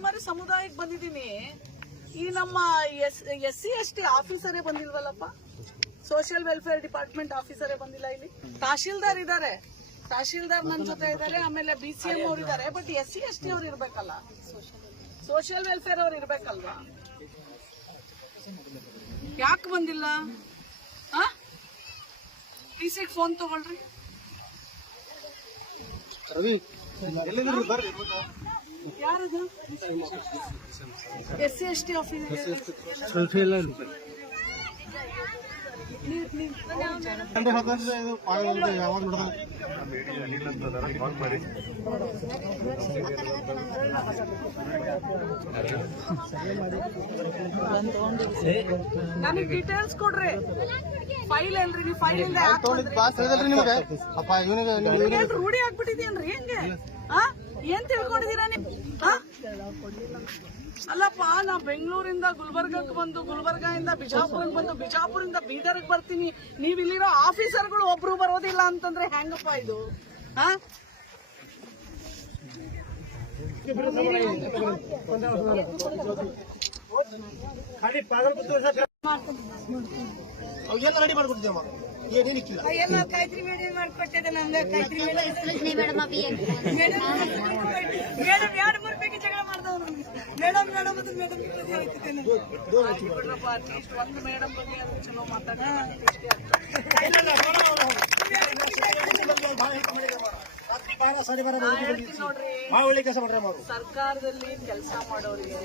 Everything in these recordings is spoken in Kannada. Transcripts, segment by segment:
ಅಲೆಮಾರಿ ಸಮುದಾಯಕ್ಕೆ ಬಂದಿದ್ದೀನಿ. ಈ ನಮ್ಮ S S C S T ಆಫೀಸರೇ ಬಂದಿಲ್ವಲ್ಲಪ್ಪ? ಸೋಷಿಯಲ್ ವೆಲ್ಫೇರ್ ಡಿಪಾರ್ಟ್ಮೆಂಟ್ ಆಫೀಸರೇ ಬಂದಿಲ್ಲ ಇಲ್ಲಿ. ತಹಶೀಲ್ದಾರ್ ಇದ್ದಾರೆ ತಹಶೀಲ್ದಾರ್ ನನ್ನ ಜೊತೆ ಇದ್ದಾರೆ ಆಮೇಲೆ ಬಿ ಸಿ ಎಂ ಅವ್ರು ಇದ್ದಾರೆ but S C S T ಅವ್ರು ಇರ್ಬೇಕಲ್ಲ. ಸೋಷಿಯಲ್ ವೆಲ್ಫೇರ್ ಅವ್ರು ಇರ್ಬೇಕಲ್ವಾ? ಯಾಕೆ ಬಂದಿಲ್ಲ? ಟಿ ಸಿಗೆ ಫೋನ್ ತಗೊಳ್ರಿ. ರವಿ ಯಾರದು S C S T office ನನಗೆ ಡೀಟೇಲ್ಸ್ ಕೊಡ್ರಿ. ಫೈಲ್ ಅಲ್ರಿ ನೀವು ಫೈಲ್ ಇಂದ ಯಾಕ್ ಪಾಸ್ ಹೇಳಿದಲ್ರಿ ನಿಮಗೆ? ಅಪ್ಪ ಇವನಿಗೆ ನಿಮಗೆ ಏನ್ ರೂಢಿ ಆಗ್ಬಿಟ್ಟಿದೇನ್ರಿ ಹೆಂಗೆ? ಆ? ಏನ್ ತಿಳ್ಕೊಂಡಿದೀರಾ ನೀವು? ಅಲ್ಲಪ್ಪ ನಾ ಬೆಂಗಳೂರಿಂದ ಗುಲ್ಬರ್ಗಕ್ಕೆ ಬಂದು ಗುಲ್ಬರ್ಗದಿಂದ ಬಿಜಾಪುರಕ್ಕೆ ಬಂದು ಬಿಜಾಪುರಿಂದ ಬೀದರ್ಗೆ ಬರ್ತೀನಿ. ನೀವ್ ಇಲ್ಲಿರೋ ಆಫೀಸರ್ಗಳು ಒಬ್ರು ಬರೋದಿಲ್ಲ ಅಂತಂದ್ರೆ ಹೆಂಗಪ್ಪ ಇದು? ಆ? ಎಲ್ಲ ರೆಡಿ ಮಾಡ್ಕೊಟ್ಟಿದ್ದೇವ ಏನೇನಿಕ್ಕಿಲ್ಲ ಎಲ್ಲ ಕಾಯ್ತ್ರಿ ಮೇಡಮ್ ಮಾಡ್ಕೊಟ್ಟಿದ್ದೆ ನಂಗೆ ಕಾಯ್ತ್ರಿ ಮೇಡಮ್ ಮೇಡಮ್ ಎರಡು ಮೂರು ಬೇಕಿ ಜಗಳ ಮಾಡ್ದವ್ರು ಮೇಡಮ್ ಮೇಡಮ್ ಅಂತ ಮೇಡಮ್ ಒಂದು ಬಗ್ಗೆ ಚಲೋ ಮಾತಾಡ ನೋಡ್ರಿ ಕೆಲಸ ಮಾಡ್ರಿ ಅವರು ಸರ್ಕಾರದಲ್ಲಿ ಕೆಲಸ ಮಾಡೋರಿಗೆ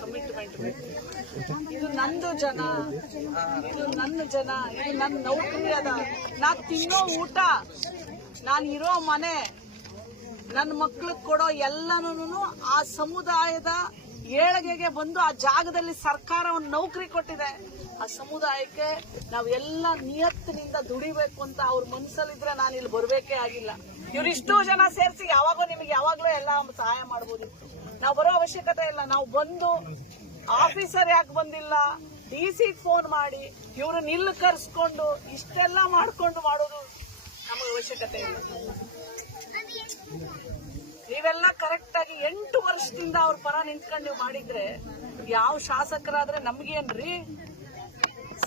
ಕಮಿಟ್ಮೆಂಟ್ ಇದು ನಂದು ಜನ ಇದು ನನ್ನ ಜನ, ಇದು ನನ್ನ ನೌಕರಿ ಅದ ನಾ ತಿನ್ನೋ ಊಟ, ನಾನು ಇರೋ ಮನೆ ನನ್ನ ಮಕ್ಳಿಗೆ ಕೊಡೋ ಎಲ್ಲನೂ ಆ ಸಮುದಾಯದ ಏಳಿಗೆಗೆ ಬಂದು ಆ ಜಾಗದಲ್ಲಿ ಸರ್ಕಾರ ಒಂದು ನೌಕರಿ ಕೊಟ್ಟಿದೆ. ಆ ಸಮುದಾಯಕ್ಕೆ ನಾವೆಲ್ಲ ನಿಯತ್ತಿನಿಂದ ದುಡಿಬೇಕು ಅಂತ ಅವ್ರ ಮನಸ್ಸಲ್ಲಿದ್ರೆ ನಾನು ಇಲ್ಲಿ ಬರಬೇಕೇ ಆಗಿಲ್ಲ. ಇವ್ರಿಷ್ಟು ಜನ ಸೇರಿಸಿ ಯಾವಾಗೋ ನಿಮಗೆ ಯಾವಾಗ್ಲೂ ಎಲ್ಲ ಸಹಾಯ ಮಾಡ್ಬೋದು. ನಾವು ಬರೋ ಅವಶ್ಯಕತೆ ಇಲ್ಲ. ನಾವು ಬಂದು ಆಫೀಸರ್ ಯಾಕೆ ಬಂದಿಲ್ಲ? ಡಿ ಸಿ ಫೋನ್ ಮಾಡಿ ಇವ್ರು ನಿಲ್ಲು ಕರ್ಸ್ಕೊಂಡು ಇಷ್ಟೆಲ್ಲ ಮಾಡ್ಕೊಂಡು ಮಾಡೋದು ನಮಗೆ ಅವಶ್ಯಕತೆ ಇಲ್ಲ. ನೀವೆಲ್ಲ ಕರೆಕ್ಟ್ ಆಗಿ ಎಂಟು ವರ್ಷದಿಂದ ಅವ್ರ ಪರ ನಿಂತ್ಕೊಂಡು ನೀವು ಮಾಡಿದ್ರೆ ಯಾವ ಶಾಸಕರಾದ್ರೆ ನಮ್ಗೇನ್ರಿ?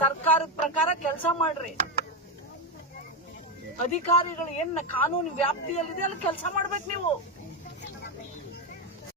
ಸರ್ಕಾರದ ಪ್ರಕಾರ ಕೆಲಸ ಮಾಡ್ರಿ. ಅಧಿಕಾರಿಗಳು ಏನ್ ಕಾನೂನು ವ್ಯಾಪ್ತಿಯಲ್ಲಿದೆ ಅಲ್ಲಿ ಕೆಲಸ ಮಾಡ್ಬೇಕು ನೀವು.